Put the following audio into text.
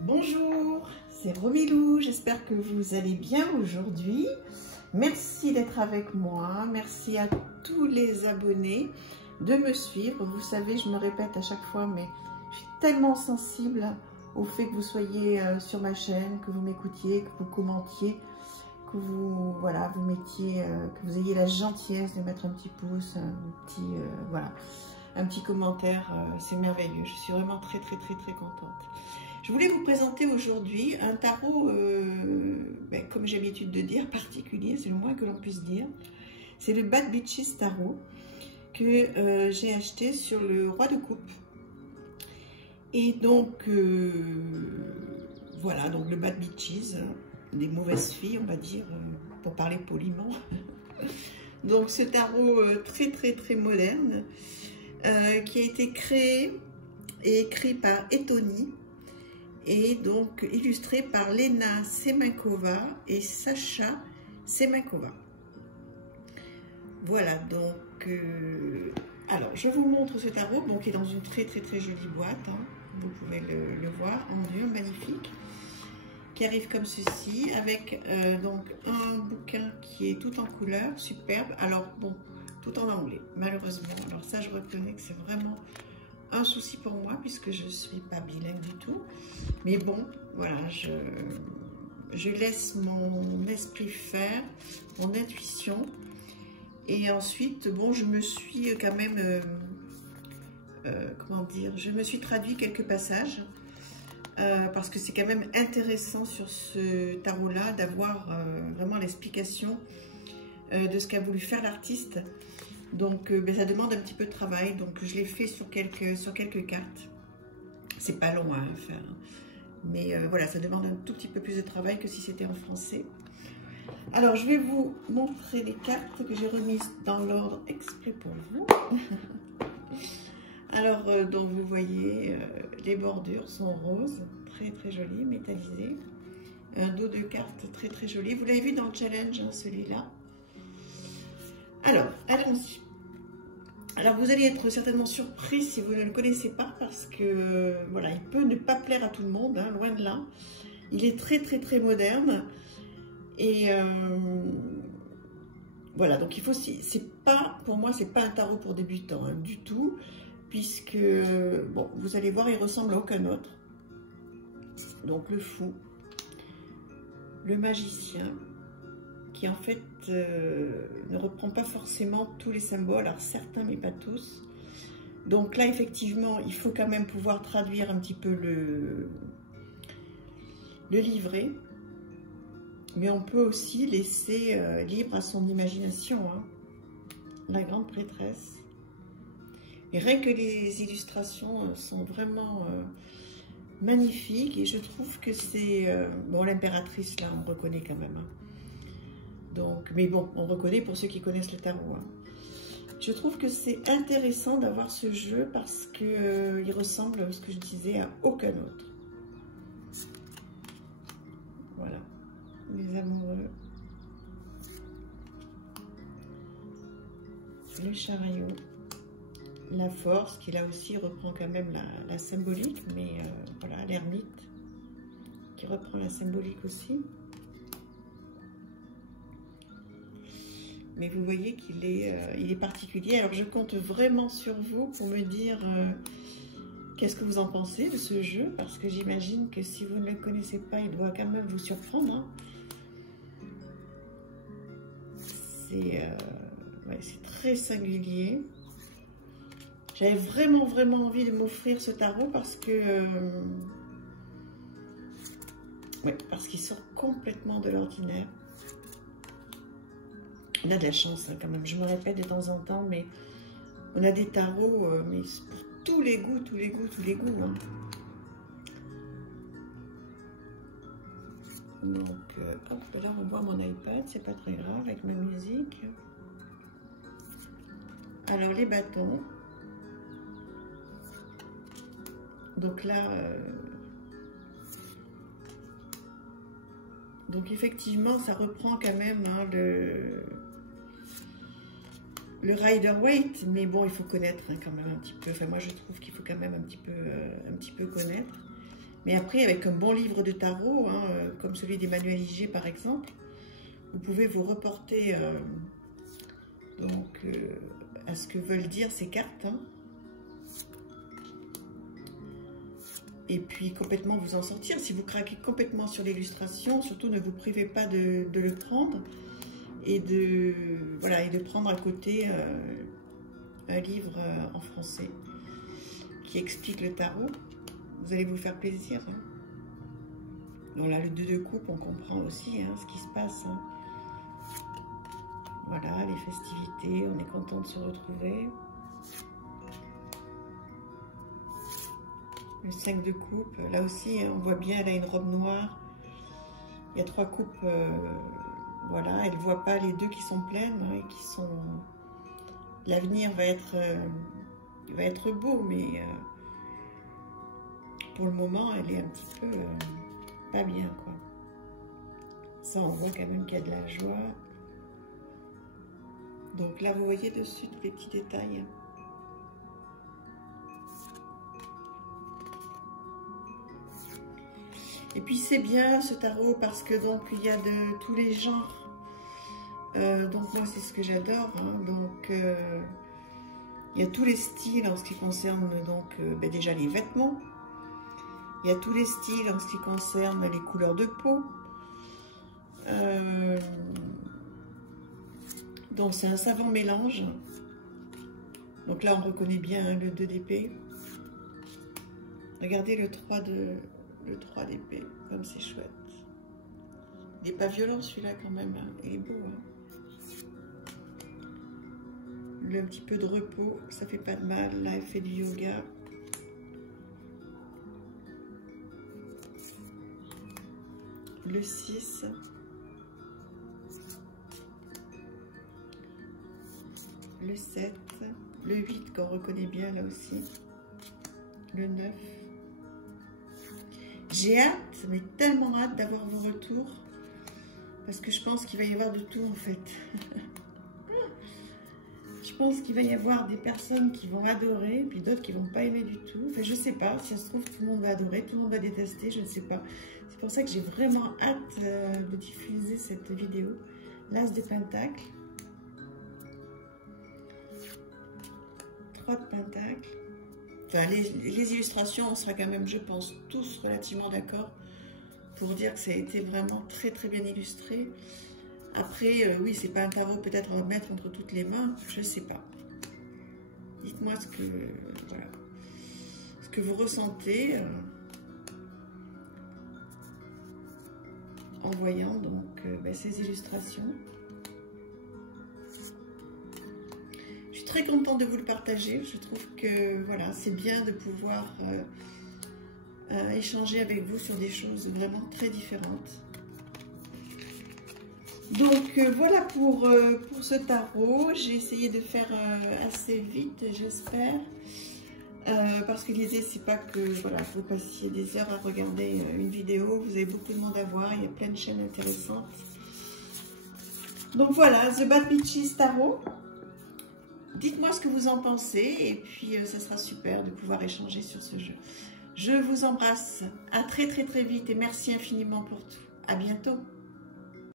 Bonjour, c'est Romilou, j'espère que vous allez bien aujourd'hui. Merci d'être avec moi, merci à tous les abonnés de me suivre. Vous savez, je me répète à chaque fois, mais je suis tellement sensible au fait que vous soyez sur ma chaîne, que vous m'écoutiez, que vous commentiez, que vous, voilà, vous mettiez, que vous ayez la gentillesse de mettre un petit pouce, un petit commentaire, c'est merveilleux. Je suis vraiment très contente. Je voulais vous présenter aujourd'hui un tarot, comme j'ai l'habitude de dire, particulier, c'est le moins que l'on puisse dire. C'est le Bad Bitches Tarot que j'ai acheté sur le Roi de Coupe. Et donc, voilà, donc le Bad Bitches, des mauvaises filles, on va dire, pour parler poliment. Donc ce tarot très moderne, qui a été créé et écrit par Etoni, et donc illustré par Lena Semenkova et Sacha Semenkova. Voilà, donc, alors je vous montre ce tarot, bon, qui est dans une très jolie boîte, hein. Vous pouvez le voir, en dur, magnifique, qui arrive comme ceci, avec donc un bouquin qui est tout en couleur, superbe, alors bon, tout en anglais, malheureusement. Alors ça, je reconnais que c'est vraiment un souci pour moi, puisque je ne suis pas bilingue du tout. Mais bon, voilà, je laisse mon esprit faire, mon intuition. Et ensuite, bon, je me suis quand même, comment dire, je me suis traduit quelques passages, parce que c'est quand même intéressant sur ce tarot-là d'avoir vraiment l'explication de ce qu'a voulu faire l'artiste. Donc ça demande un petit peu de travail, donc je l'ai fait sur quelques cartes. C'est pas long à faire, mais voilà, ça demande un tout petit peu plus de travail que si c'était en français. Alors je vais vous montrer les cartes que j'ai remises dans l'ordre exprès pour vous. Alors donc vous voyez, les bordures sont roses, très jolies, métallisées. Un dos de cartes très joli. Vous l'avez vu dans le challenge, hein, celui-là. Alors, allons-y. Alors, vous allez être certainement surpris si vous ne le connaissez pas, parce que, voilà, il peut ne pas plaire à tout le monde, hein, loin de là. Il est très moderne. Et voilà, donc il faut, c'est pas, pour moi, c'est pas un tarot pour débutants, hein, du tout, puisque, bon, vous allez voir, il ressemble à aucun autre. Donc, le fou, le magicien, qui en fait ne reprend pas forcément tous les symboles, alors certains mais pas tous. Donc là effectivement il faut quand même pouvoir traduire un petit peu le livret, mais on peut aussi laisser libre à son imagination, hein. La grande prêtresse. Et rien que les illustrations sont vraiment magnifiques, et je trouve que c'est bon, l'impératrice là on reconnaît quand même, hein. Donc, mais bon, on reconnaît pour ceux qui connaissent le tarot, hein. Je trouve que c'est intéressant d'avoir ce jeu parce que il ressemble, ce que je disais, à aucun autre. Voilà, les amoureux, le chariot, la force, qui là aussi reprend quand même la symbolique, mais voilà, l'ermite, qui reprend la symbolique aussi. Mais vous voyez qu'il est, il est particulier. Alors je compte vraiment sur vous pour me dire qu'est-ce que vous en pensez de ce jeu, parce que j'imagine que si vous ne le connaissez pas, il doit quand même vous surprendre, hein. C'est ouais, très singulier. J'avais vraiment envie de m'offrir ce tarot parce que ouais, parce qu'il sort complètement de l'ordinaire. On a de la chance, hein, quand même, je me répète de temps en temps, mais on a des tarots, mais pour tous les goûts, hein. Donc, hop, là on voit mon iPad, c'est pas très grave, avec ma musique. Alors, les bâtons. Donc là, donc effectivement, ça reprend quand même, hein, le Rider-Waite, mais bon, il faut connaître, hein, quand même un petit peu. Enfin, moi, je trouve qu'il faut quand même un petit peu connaître. Mais après, avec un bon livre de tarot, hein, comme celui d'Emmanuel Iger par exemple, vous pouvez vous reporter à ce que veulent dire ces cartes. Hein. Et puis complètement vous en sortir. Si vous craquez complètement sur l'illustration, surtout ne vous privez pas de le prendre et de prendre à côté un livre en français qui explique le tarot. Vous allez vous faire plaisir. Hein. Bon là, le 2 de coupe, on comprend aussi hein, ce qui se passe. Hein. Voilà, les festivités, on est content de se retrouver. Le 5 de coupe, là aussi, on voit bien, elle a une robe noire. Il y a 3 coupes, voilà, elle ne voit pas les 2 qui sont pleines, hein, et qui sont... L'avenir va être beau, mais pour le moment, elle est un petit peu pas bien, quoi. Ça, on voit quand même qu'il y a de la joie. Donc là, vous voyez dessus tous les petits détails. Et puis c'est bien ce tarot parce que donc il y a de tous les genres. Donc moi c'est ce que j'adore. Hein. Donc il y a tous les styles en ce qui concerne donc déjà les vêtements. Il y a tous les styles en ce qui concerne les couleurs de peau. Donc c'est un savant mélange. Donc là on reconnaît bien hein, le 2 d'épée. Regardez le 3 d'épée, comme c'est chouette. Il n'est pas violent celui-là quand même, hein. Il est beau. Hein. Le petit peu de repos, ça fait pas de mal. Là, elle fait du yoga. Le 6. Le 7. Le 8 qu'on reconnaît bien là aussi. Le 9. J'ai hâte, mais tellement hâte d'avoir vos retours. Parce que je pense qu'il va y avoir de tout en fait. Je pense qu'il va y avoir des personnes qui vont adorer, puis d'autres qui vont pas aimer du tout. Enfin, je sais pas, si ça se trouve, tout le monde va adorer, tout le monde va détester, je ne sais pas. C'est pour ça que j'ai vraiment hâte de diffuser cette vidéo. L'As de Pentacle. 3 de Pentacle. Enfin, les illustrations, on sera quand même, je pense, tous relativement d'accord pour dire que ça a été vraiment très très bien illustré. Après, oui, c'est pas un tarot peut-être à mettre entre toutes les mains, je sais pas. Dites-moi voilà, ce que vous ressentez en voyant donc ces illustrations. Je suis très contente de vous le partager. Je trouve que voilà, c'est bien de pouvoir échanger avec vous sur des choses vraiment très différentes. Donc voilà pour ce tarot. J'ai essayé de faire assez vite, j'espère. Parce que l'idée, c'est pas que voilà, vous passiez des heures à regarder une vidéo. Vous avez beaucoup de monde à voir. Il y a plein de chaînes intéressantes. Donc voilà, The Bad Bitches Tarot. Dites-moi ce que vous en pensez. Et puis, ça sera super de pouvoir échanger sur ce jeu. Je vous embrasse. À très très très vite. Et merci infiniment pour tout. À bientôt.